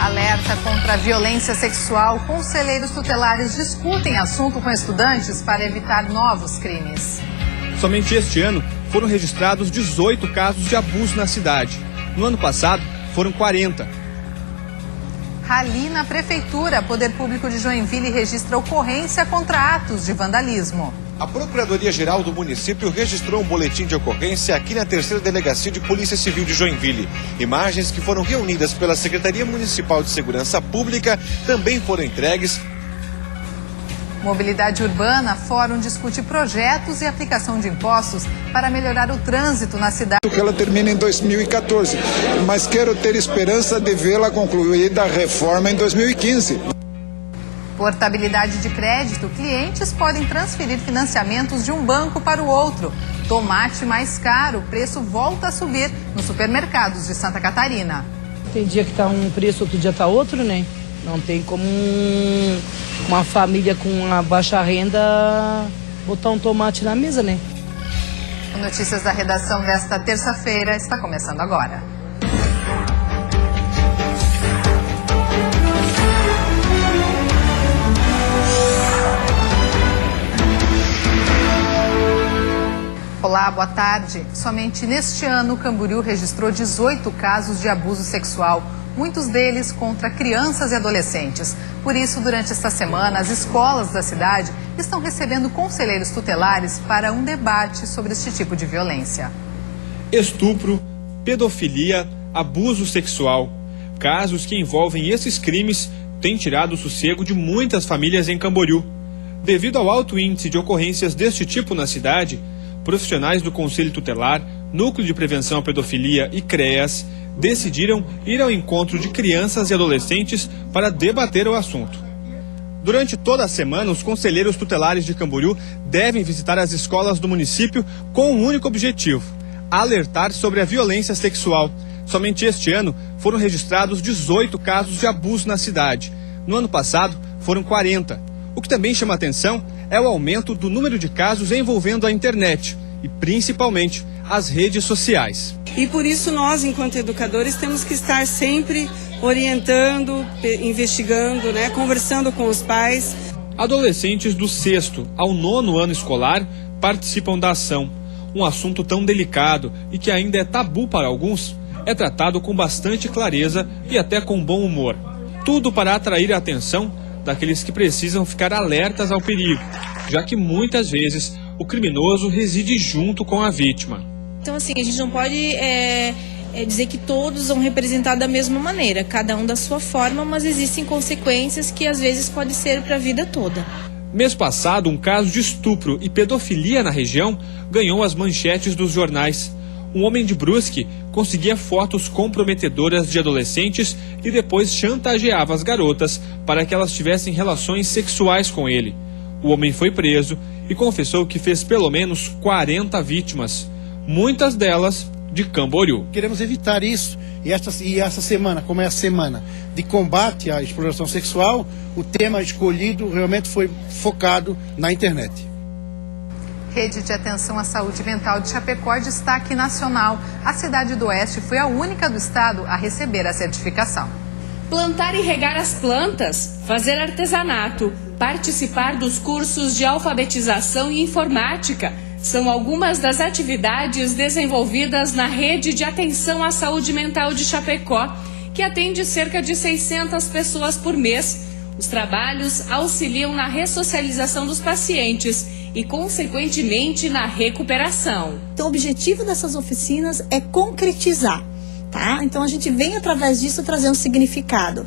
Alerta contra a violência sexual. Conselheiros tutelares discutem assunto com estudantes para evitar novos crimes. Somente este ano foram registrados 18 casos de abuso na cidade. No ano passado, foram 40. Rali na Prefeitura. Poder Público de Joinville registra ocorrência contra atos de vandalismo. A Procuradoria-Geral do município registrou um boletim de ocorrência aqui na 3ª Delegacia de Polícia Civil de Joinville. Imagens que foram reunidas pela Secretaria Municipal de Segurança Pública também foram entregues. Mobilidade Urbana. Fórum discute projetos e aplicação de impostos para melhorar o trânsito na cidade. Que ela termine em 2014, mas quero ter esperança de vê-la concluída a reforma em 2015. Portabilidade de crédito. Clientes podem transferir financiamentos de um banco para o outro. Tomate mais caro. O preço volta a subir nos supermercados de Santa Catarina. Tem dia que está um preço, outro dia está outro, né? Não tem como uma família com uma baixa renda botar um tomate na mesa, né? O Notícias da Redação desta terça-feira está começando agora. Olá, boa tarde. Somente neste ano, Camboriú registrou 18 casos de abuso sexual, muitos deles contra crianças e adolescentes. Por isso, durante esta semana, as escolas da cidade estão recebendo conselheiros tutelares para um debate sobre este tipo de violência. Estupro, pedofilia, abuso sexual. Casos que envolvem esses crimes têm tirado o sossego de muitas famílias em Camboriú. Devido ao alto índice de ocorrências deste tipo na cidade, profissionais do Conselho Tutelar, Núcleo de Prevenção à Pedofilia e CREAS decidiram ir ao encontro de crianças e adolescentes para debater o assunto. Durante toda a semana, os conselheiros tutelares de Camboriú devem visitar as escolas do município com um único objetivo: alertar sobre a violência sexual. Somente este ano foram registrados 18 casos de abuso na cidade. No ano passado, foram 40. O que também chama atenção é o aumento do número de casos envolvendo a internet e, principalmente, as redes sociais. E por isso nós, enquanto educadores, temos que estar sempre orientando, investigando, conversando com os pais. Adolescentes do 6º ao 9º ano escolar participam da ação. Um assunto tão delicado e que ainda é tabu para alguns, é tratado com bastante clareza e até com bom humor. Tudo para atrair a atenção daqueles que precisam ficar alertas ao perigo, já que muitas vezes o criminoso reside junto com a vítima. Então, assim, a gente não pode dizer que todos vão representar da mesma maneira, cada um da sua forma, mas existem consequências que às vezes podem ser para a vida toda. Mês passado, um caso de estupro e pedofilia na região ganhou as manchetes dos jornais. Um homem de Brusque conseguia fotos comprometedoras de adolescentes e depois chantageava as garotas para que elas tivessem relações sexuais com ele. O homem foi preso e confessou que fez pelo menos 40 vítimas, muitas delas de Camboriú. Queremos evitar isso e essa semana, como é a semana de combate à exploração sexual, o tema escolhido realmente foi focado na internet. Rede de Atenção à Saúde Mental de Chapecó é destaque nacional. A cidade do Oeste foi a única do estado a receber a certificação. Plantar e regar as plantas, fazer artesanato, participar dos cursos de alfabetização e informática são algumas das atividades desenvolvidas na Rede de Atenção à Saúde Mental de Chapecó, que atende cerca de 600 pessoas por mês. Os trabalhos auxiliam na ressocialização dos pacientes e, consequentemente, na recuperação. Então, o objetivo dessas oficinas é concretizar, tá? Então, a gente vem, através disso, trazer um significado.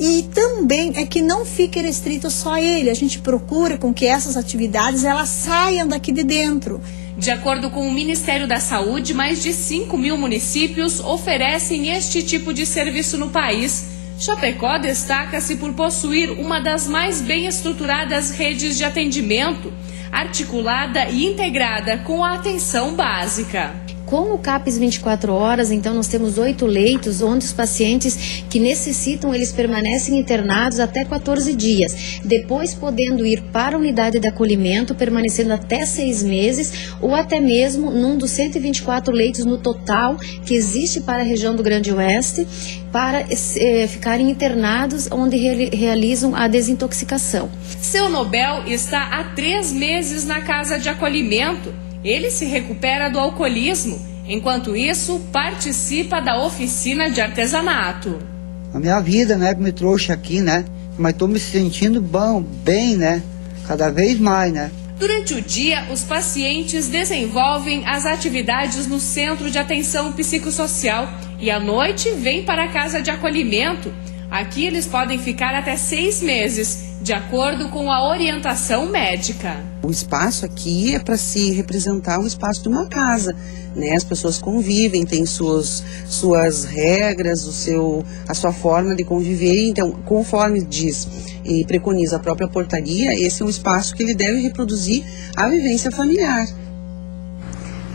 E também é que não fique restrito só a ele. A gente procura com que essas atividades, elas saiam daqui de dentro. De acordo com o Ministério da Saúde, mais de 5.000 municípios oferecem este tipo de serviço no país. Chapecó destaca-se por possuir uma das mais bem estruturadas redes de atendimento, articulada e integrada com a atenção básica. Com o CAPS 24 horas, então nós temos 8 leitos onde os pacientes que necessitam, eles permanecem internados até 14 dias, depois podendo ir para a unidade de acolhimento, permanecendo até 6 meses, ou até mesmo num dos 124 leitos no total que existe para a região do Grande Oeste, para ficarem internados onde realizam a desintoxicação. Seu Nobel está há 3 meses na casa de acolhimento. Ele se recupera do alcoolismo. Enquanto isso, participa da oficina de artesanato. A minha vida, né, me trouxe aqui, né, mas estou me sentindo bem, né, cada vez mais, né. Durante o dia, os pacientes desenvolvem as atividades no Centro de Atenção Psicossocial e à noite vêm para a casa de acolhimento. Aqui eles podem ficar até 6 meses, de acordo com a orientação médica. O espaço aqui é para se representar o espaço de uma casa, né? As pessoas convivem, têm suas regras, a sua forma de conviver. Então, conforme diz e preconiza a própria portaria, esse é um espaço que ele deve reproduzir a vivência familiar.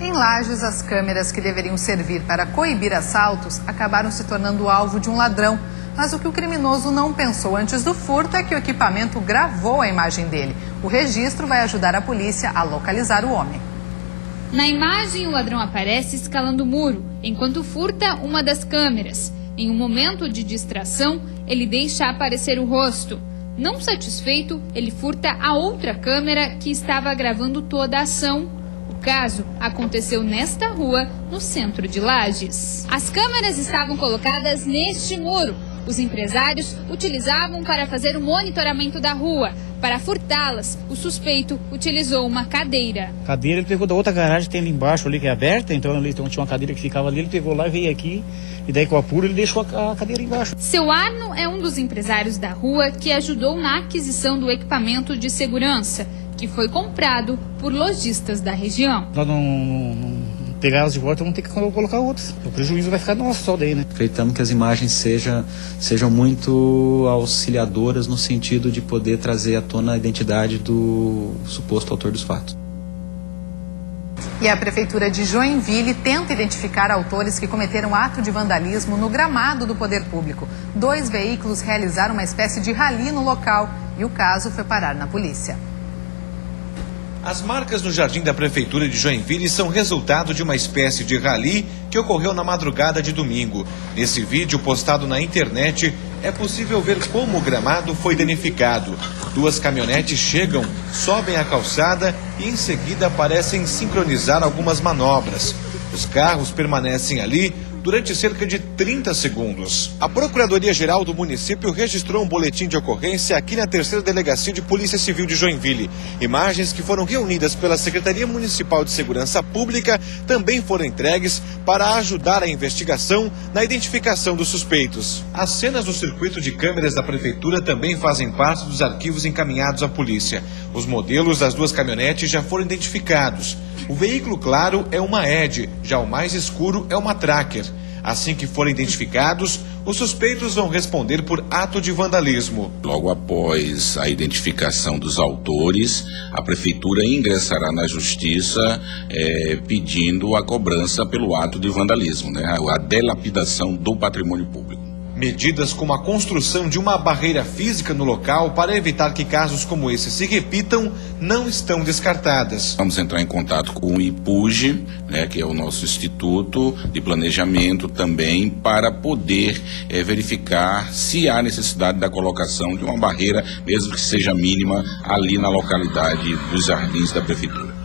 Em Lages, as câmeras que deveriam servir para coibir assaltos acabaram se tornando alvo de um ladrão. Mas o que o criminoso não pensou antes do furto é que o equipamento gravou a imagem dele. O registro vai ajudar a polícia a localizar o homem. Na imagem, o ladrão aparece escalando o muro, enquanto furta uma das câmeras. Em um momento de distração, ele deixa aparecer o rosto. Não satisfeito, ele furta a outra câmera que estava gravando toda a ação. O caso aconteceu nesta rua, no centro de Lages. As câmeras estavam colocadas neste muro. Os empresários utilizavam para fazer o monitoramento da rua. Para furtá-las, o suspeito utilizou uma cadeira. A cadeira ele pegou da outra garagem que tem ali embaixo, ali que é aberta, então ali tinha uma cadeira que ficava ali, ele pegou lá, veio aqui, e daí com o apuro ele deixou a cadeira embaixo. Seu Arno é um dos empresários da rua que ajudou na aquisição do equipamento de segurança, que foi comprado por lojistas da região. Nós não pegar elas de volta, vamos ter que colocar outras. O prejuízo vai ficar nosso só daí, né? Acreditamos que as imagens sejam muito auxiliadoras no sentido de poder trazer à tona a identidade do suposto autor dos fatos. E a Prefeitura de Joinville tenta identificar autores que cometeram ato de vandalismo no gramado do Poder Público. 2 veículos realizaram uma espécie de rally no local e o caso foi parar na polícia. As marcas no jardim da Prefeitura de Joinville são resultado de uma espécie de rally que ocorreu na madrugada de domingo. Nesse vídeo postado na internet, é possível ver como o gramado foi danificado. 2 caminhonetes chegam, sobem a calçada e em seguida parecem sincronizar algumas manobras. Os carros permanecem ali durante cerca de 30 segundos. A Procuradoria-Geral do município registrou um boletim de ocorrência aqui na 3ª Delegacia de Polícia Civil de Joinville. Imagens que foram reunidas pela Secretaria Municipal de Segurança Pública também foram entregues para ajudar a investigação na identificação dos suspeitos. As cenas do circuito de câmeras da Prefeitura também fazem parte dos arquivos encaminhados à polícia. Os modelos das 2 caminhonetes já foram identificados. O veículo claro é uma Ed, já o mais escuro é uma Tracker. Assim que forem identificados, os suspeitos vão responder por ato de vandalismo. Logo após a identificação dos autores, a Prefeitura ingressará na Justiça pedindo a cobrança pelo ato de vandalismo, né? A delapidação do patrimônio público. Medidas como a construção de uma barreira física no local para evitar que casos como esse se repitam não estão descartadas. Vamos entrar em contato com o IPUG, né, que é o nosso Instituto de Planejamento também, para poder verificar se há necessidade da colocação de uma barreira, mesmo que seja mínima, ali na localidade dos jardins da Prefeitura.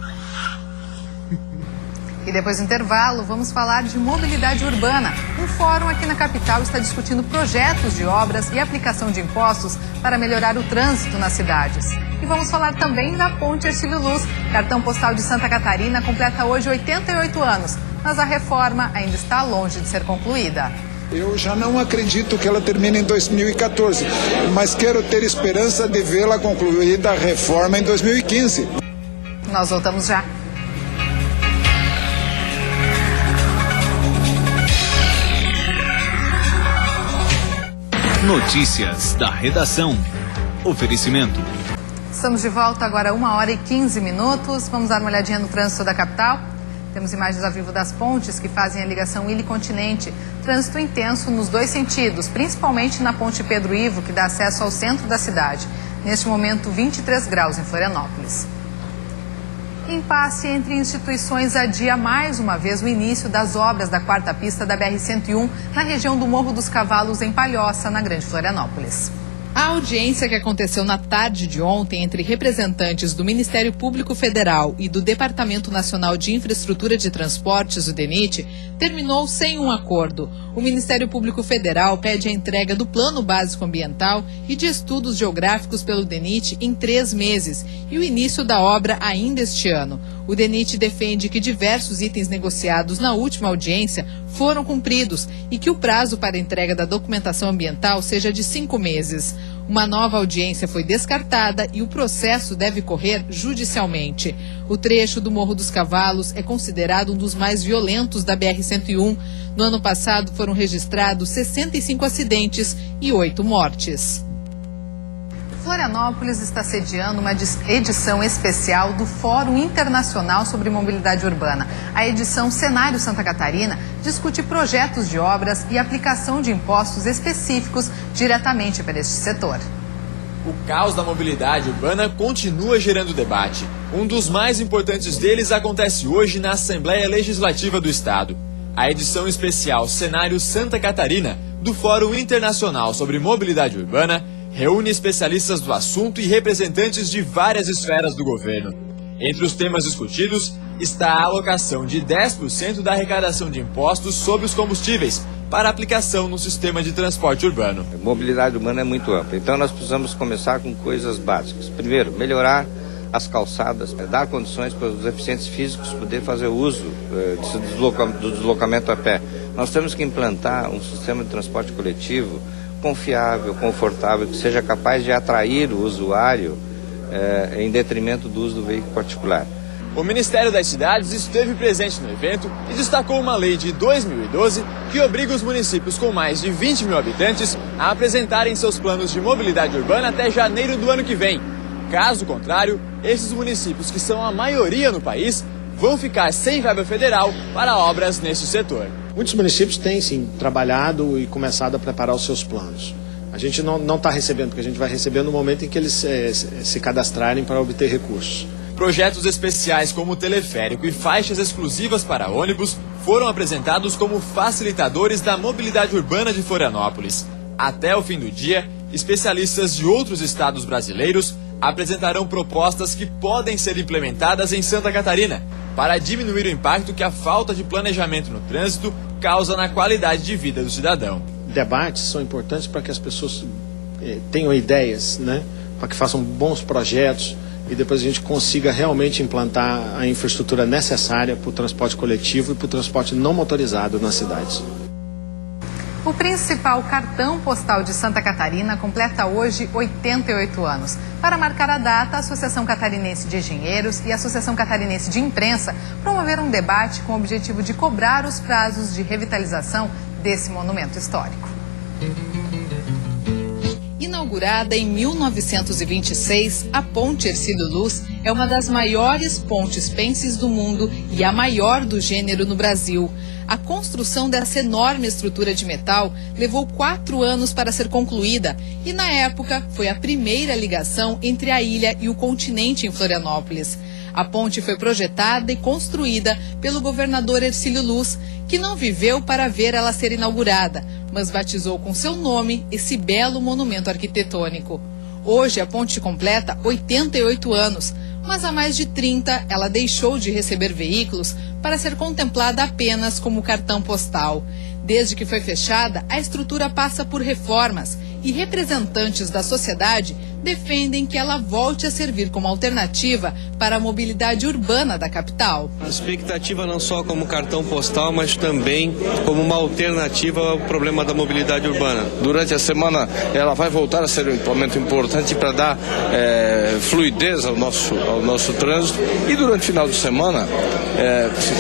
E depois do intervalo, vamos falar de mobilidade urbana. Um fórum aqui na capital está discutindo projetos de obras e aplicação de impostos para melhorar o trânsito nas cidades. E vamos falar também da Ponte Hercílio Luz. Cartão postal de Santa Catarina completa hoje 88 anos, mas a reforma ainda está longe de ser concluída. Eu já não acredito que ela termine em 2014, mas quero ter esperança de vê-la concluída a reforma em 2015. Nós voltamos já. Notícias da redação. Oferecimento. Estamos de volta agora, 1h15. Vamos dar uma olhadinha no trânsito da capital. Temos imagens ao vivo das pontes que fazem a ligação ilha e continente. Trânsito intenso nos dois sentidos, principalmente na ponte Pedro Ivo, que dá acesso ao centro da cidade. Neste momento, 23 graus em Florianópolis. Impasse entre instituições adia mais uma vez o início das obras da quarta pista da BR-101 na região do Morro dos Cavalos, em Palhoça, na Grande Florianópolis. A audiência que aconteceu na tarde de ontem entre representantes do Ministério Público Federal e do Departamento Nacional de Infraestrutura de Transportes, o DENIT, terminou sem um acordo. O Ministério Público Federal pede a entrega do Plano Básico Ambiental e de estudos geográficos pelo DENIT em 3 meses e o início da obra ainda este ano. O DENIT defende que diversos itens negociados na última audiência foram cumpridos e que o prazo para a entrega da documentação ambiental seja de 5 meses. Uma nova audiência foi descartada e o processo deve correr judicialmente. O trecho do Morro dos Cavalos é considerado um dos mais violentos da BR-101. No ano passado foram registrados 65 acidentes e 8 mortes. Florianópolis está sediando uma edição especial do Fórum Internacional sobre Mobilidade Urbana. A edição Cenário Santa Catarina discute projetos de obras e aplicação de impostos específicos diretamente para este setor. O caos da mobilidade urbana continua gerando debate. Um dos mais importantes deles acontece hoje na Assembleia Legislativa do Estado. A edição especial Cenário Santa Catarina do Fórum Internacional sobre Mobilidade Urbana reúne especialistas do assunto e representantes de várias esferas do governo. Entre os temas discutidos está a alocação de 10% da arrecadação de impostos sobre os combustíveis para aplicação no sistema de transporte urbano. A mobilidade urbana é muito ampla, então nós precisamos começar com coisas básicas. Primeiro, melhorar as calçadas, dar condições para os deficientes físicos poderem fazer uso do deslocamento a pé. Nós temos que implantar um sistema de transporte coletivo confiável, confortável, que seja capaz de atrair o usuário em detrimento do uso do veículo particular. O Ministério das Cidades esteve presente no evento e destacou uma lei de 2012 que obriga os municípios com mais de 20 mil habitantes a apresentarem seus planos de mobilidade urbana até janeiro do ano que vem. Caso contrário, esses municípios, que são a maioria no país, vão ficar sem verba federal para obras neste setor. Muitos municípios têm, sim, trabalhado e começado a preparar os seus planos. A gente não está recebendo, porque a gente vai receber no momento em que eles se cadastrarem para obter recursos. Projetos especiais como o teleférico e faixas exclusivas para ônibus foram apresentados como facilitadores da mobilidade urbana de Florianópolis. Até o fim do dia, especialistas de outros estados brasileiros apresentarão propostas que podem ser implementadas em Santa Catarina para diminuir o impacto que a falta de planejamento no trânsito causa na qualidade de vida do cidadão. Debates são importantes para que as pessoas tenham ideias, né? Para que façam bons projetos e depois a gente consiga realmente implantar a infraestrutura necessária para o transporte coletivo e para o transporte não motorizado nas cidades. O principal cartão postal de Santa Catarina completa hoje 88 anos. Para marcar a data, a Associação Catarinense de Engenheiros e a Associação Catarinense de Imprensa promoveram um debate com o objetivo de cobrar os prazos de revitalização desse monumento histórico. Inaugurada em 1926, a Ponte Hercílio Luz é uma das maiores pontes penses do mundo e a maior do gênero no Brasil. A construção dessa enorme estrutura de metal levou 4 anos para ser concluída e, na época, foi a primeira ligação entre a ilha e o continente em Florianópolis. A ponte foi projetada e construída pelo governador Hercílio Luz, que não viveu para ver ela ser inaugurada, mas batizou com seu nome esse belo monumento arquitetônico. Hoje a ponte completa 88 anos, mas há mais de 30 ela deixou de receber veículos para ser contemplada apenas como cartão postal. Desde que foi fechada, a estrutura passa por reformas e representantes da sociedade defendem que ela volte a servir como alternativa para a mobilidade urbana da capital. A expectativa não só como cartão postal, mas também como uma alternativa ao problema da mobilidade urbana. Durante a semana ela vai voltar a ser um equipamento importante para dar fluidez ao nosso trânsito e durante o final de semana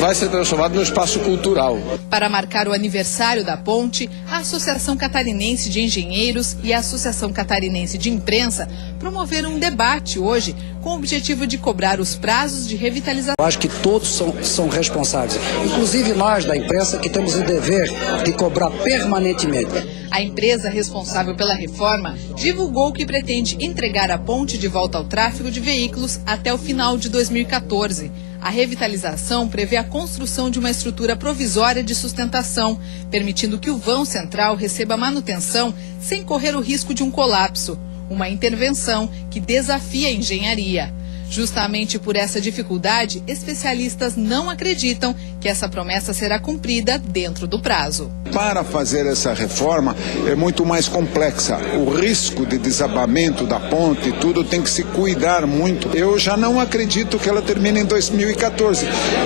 vai ser transformado num espaço cultural. Para marcar o aniversário da ponte, a Associação Catarinense de Engenheiros Bancos e a Associação Catarinense de Imprensa promoveram um debate hoje com o objetivo de cobrar os prazos de revitalização. Eu acho que todos são responsáveis, inclusive nós da imprensa, que temos o dever de cobrar permanentemente. A empresa responsável pela reforma divulgou que pretende entregar a ponte de volta ao tráfego de veículos até o final de 2014. A revitalização prevê a construção de uma estrutura provisória de sustentação, permitindo que o vão central receba manutenção sem correr o risco de um colapso. Uma intervenção que desafia a engenharia. Justamente por essa dificuldade, especialistas não acreditam que essa promessa será cumprida dentro do prazo. Para fazer essa reforma é muito mais complexa. O risco de desabamento da ponte e tudo tem que se cuidar muito. Eu já não acredito que ela termine em 2014,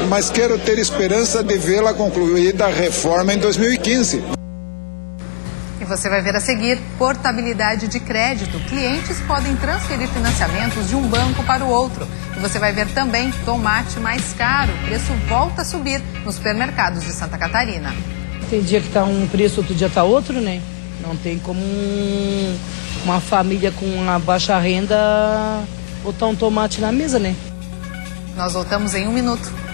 mas quero ter esperança de vê-la concluída a reforma em 2015. Você vai ver a seguir: portabilidade de crédito. Clientes podem transferir financiamentos de um banco para o outro. E você vai ver também tomate mais caro. O preço volta a subir nos supermercados de Santa Catarina. Tem dia que está um preço, outro dia está outro, né? Não tem como uma família com uma baixa renda botar um tomate na mesa, né? Nós voltamos em 1 minuto.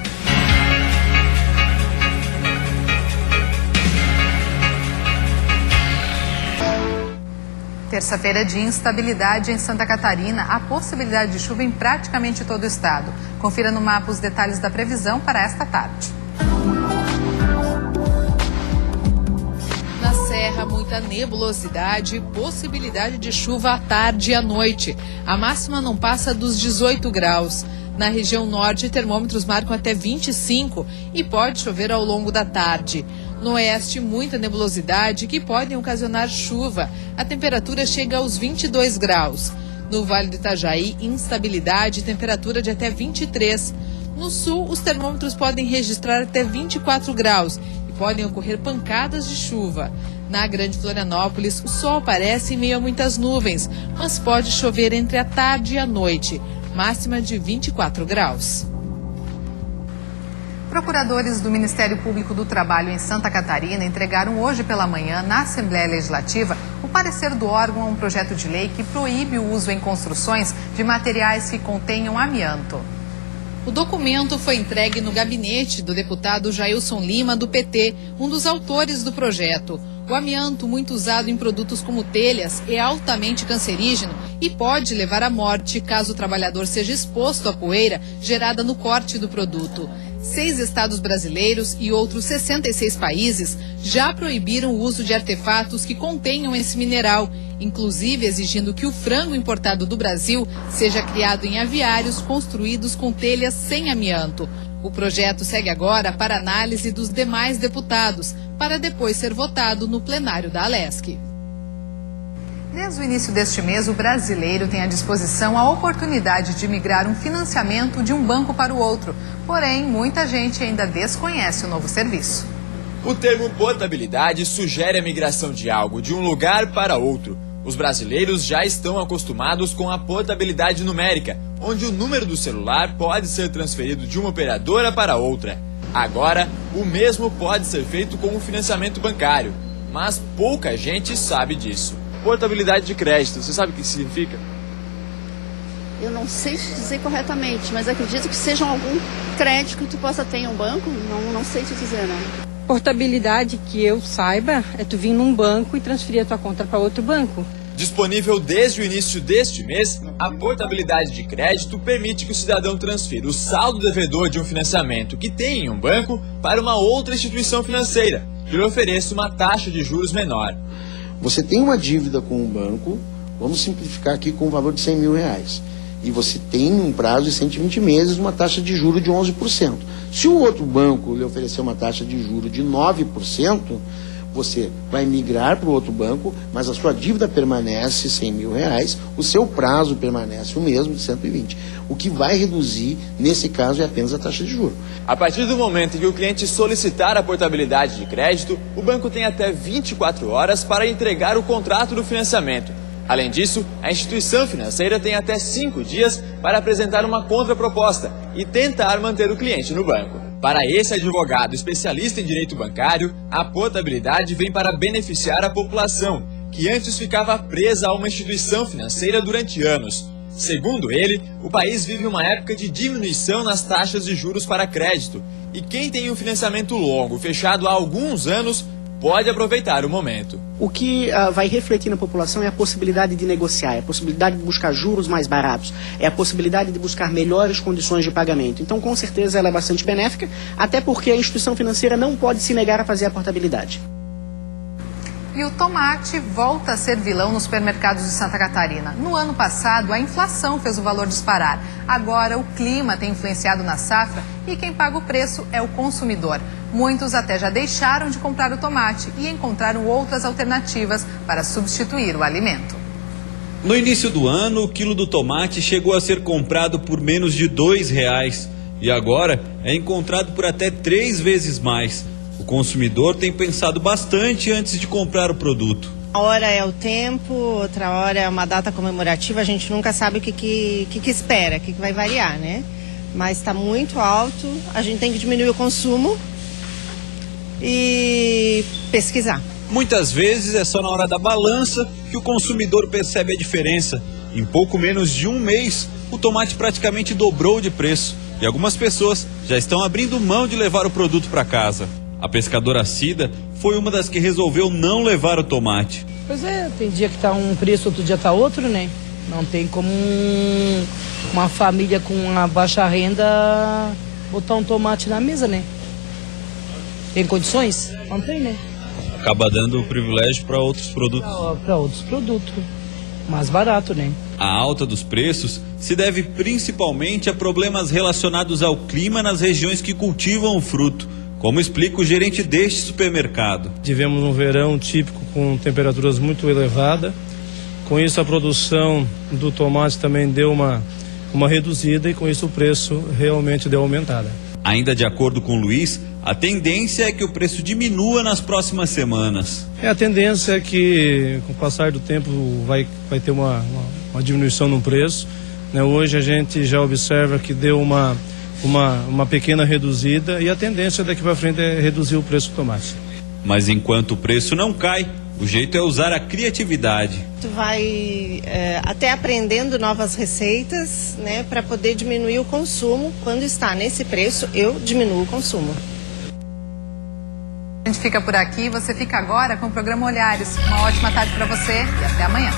Terça-feira de instabilidade em Santa Catarina, a possibilidade de chuva em praticamente todo o estado. Confira no mapa os detalhes da previsão para esta tarde. Na Serra, muita nebulosidade e possibilidade de chuva à tarde e à noite. A máxima não passa dos 18 graus. Na região norte, termômetros marcam até 25 e pode chover ao longo da tarde. No oeste, muita nebulosidade que podem ocasionar chuva. A temperatura chega aos 22 graus. No Vale do Itajaí, instabilidade e temperatura de até 23. No sul, os termômetros podem registrar até 24 graus e podem ocorrer pancadas de chuva. Na Grande Florianópolis, o sol aparece em meio a muitas nuvens, mas pode chover entre a tarde e a noite. Máxima de 24 graus. Procuradores do Ministério Público do Trabalho em Santa Catarina entregaram hoje pela manhã, na Assembleia Legislativa, o parecer do órgão a um projeto de lei que proíbe o uso em construções de materiais que contenham amianto. O documento foi entregue no gabinete do deputado Jailson Lima, do PT, um dos autores do projeto. O amianto, muito usado em produtos como telhas, é altamente cancerígeno e pode levar à morte caso o trabalhador seja exposto à poeira gerada no corte do produto. 6 estados brasileiros e outros 66 países já proibiram o uso de artefatos que contenham esse mineral, inclusive exigindo que o frango importado do Brasil seja criado em aviários construídos com telhas sem amianto. O projeto segue agora para análise dos demais deputados, para depois ser votado no plenário da Alesc. Desde o início deste mês, o brasileiro tem à disposição a oportunidade de migrar um financiamento de um banco para o outro. Porém, muita gente ainda desconhece o novo serviço. O termo portabilidade sugere a migração de algo de um lugar para outro. Os brasileiros já estão acostumados com a portabilidade numérica, onde o número do celular pode ser transferido de uma operadora para outra. Agora, o mesmo pode ser feito com o financiamento bancário, mas pouca gente sabe disso. Portabilidade de crédito, você sabe o que significa? Eu não sei te dizer corretamente, mas acredito que seja algum crédito que tu possa ter em um banco, não sei te dizer, não. Portabilidade, que eu saiba, é tu vir num banco e transferir a tua conta para outro banco. Disponível desde o início deste mês, a portabilidade de crédito permite que o cidadão transfira o saldo devedor de um financiamento que tem em um banco para uma outra instituição financeira, que lhe ofereça uma taxa de juros menor. Você tem uma dívida com um banco, vamos simplificar aqui com um valor de 100 mil reais. E você tem um prazo de 120 meses uma taxa de juros de 11%. Se o outro banco lhe oferecer uma taxa de juros de 9%, você vai migrar para o outro banco, mas a sua dívida permanece 100 mil reais, o seu prazo permanece o mesmo, de 120. O que vai reduzir, nesse caso, é apenas a taxa de juros. A partir do momento em que o cliente solicitar a portabilidade de crédito, o banco tem até 24 horas para entregar o contrato do financiamento. Além disso, a instituição financeira tem até 5 dias para apresentar uma contraproposta e tentar manter o cliente no banco. Para esse advogado especialista em direito bancário, a portabilidade vem para beneficiar a população, que antes ficava presa a uma instituição financeira durante anos. Segundo ele, o país vive uma época de diminuição nas taxas de juros para crédito. E quem tem um financiamento longo, fechado há alguns anos, pode aproveitar o momento. O que vai refletir na população é a possibilidade de negociar, é a possibilidade de buscar juros mais baratos, é a possibilidade de buscar melhores condições de pagamento. Então, com certeza, ela é bastante benéfica, até porque a instituição financeira não pode se negar a fazer a portabilidade. E o tomate volta a ser vilão nos supermercados de Santa Catarina. No ano passado, a inflação fez o valor disparar. Agora, o clima tem influenciado na safra e quem paga o preço é o consumidor. Muitos até já deixaram de comprar o tomate e encontraram outras alternativas para substituir o alimento. No início do ano, o quilo do tomate chegou a ser comprado por menos de R$2 e agora é encontrado por até 3 vezes mais. O consumidor tem pensado bastante antes de comprar o produto. Uma hora é o tempo, outra hora é uma data comemorativa, a gente nunca sabe o que espera, o que vai variar, né? Mas está muito alto, a gente tem que diminuir o consumo e pesquisar. Muitas vezes é só na hora da balança que o consumidor percebe a diferença. Em pouco menos de um mês, o tomate praticamente dobrou de preço e algumas pessoas já estão abrindo mão de levar o produto para casa. A pescadora Cida foi uma das que resolveu não levar o tomate. Pois é, tem dia que tá um preço, outro dia tá outro, né? Não tem como uma família com uma baixa renda botar um tomate na mesa, né? Tem condições? Não tem, né? Acaba dando o privilégio para outros produtos. Para outros produtos, mais barato, né? A alta dos preços se deve principalmente a problemas relacionados ao clima nas regiões que cultivam o fruto, como explica o gerente deste supermercado. Tivemos um verão típico com temperaturas muito elevadas. Com isso, a produção do tomate também deu uma reduzida e com isso o preço realmente deu aumentada. Ainda de acordo com o Luiz, a tendência é que o preço diminua nas próximas semanas. A tendência é que, com o passar do tempo, vai ter uma diminuição no preço. Hoje a gente já observa que deu uma pequena reduzida e a tendência daqui para frente é reduzir o preço do tomate. Mas enquanto o preço não cai, o jeito é usar a criatividade. Tu vai até aprendendo novas receitas, né, para poder diminuir o consumo. Quando está nesse preço, eu diminuo o consumo. A gente fica por aqui, você fica agora com o programa Olhares. Uma ótima tarde para você e até amanhã.